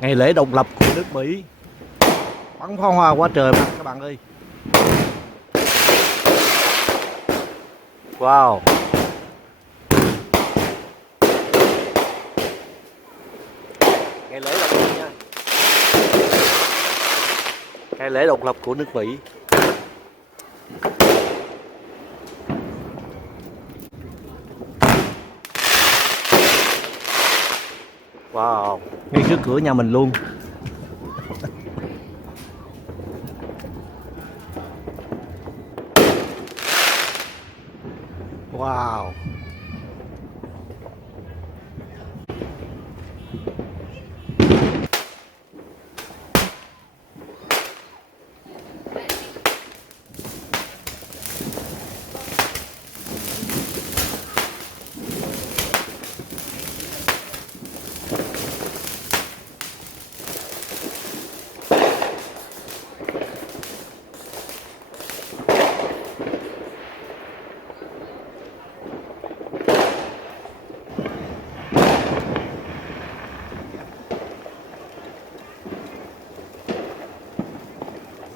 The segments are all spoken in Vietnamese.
Ngày lễ độc lập của nước Mỹ, bắn pháo hoa quá trời mà các bạn ơi. Wow, ngày lễ độc lập nha, ngày lễ độc lập của nước Mỹ. Wow, ngay trước cửa nhà mình luôn. Wow.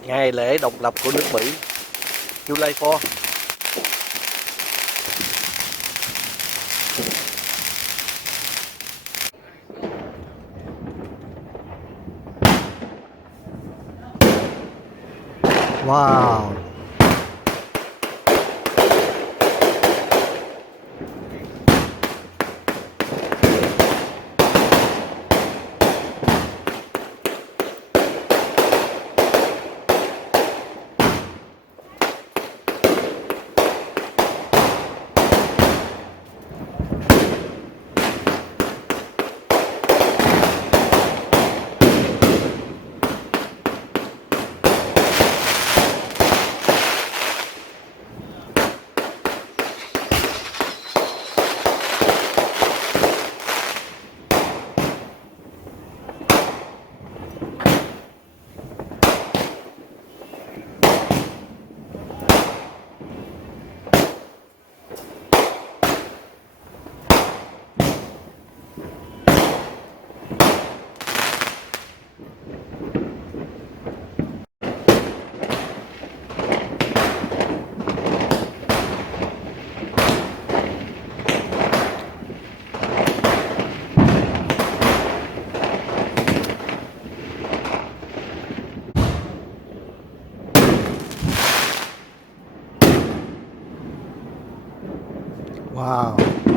Ngày lễ độc lập của nước Mỹ, July 4. Wow. Wow.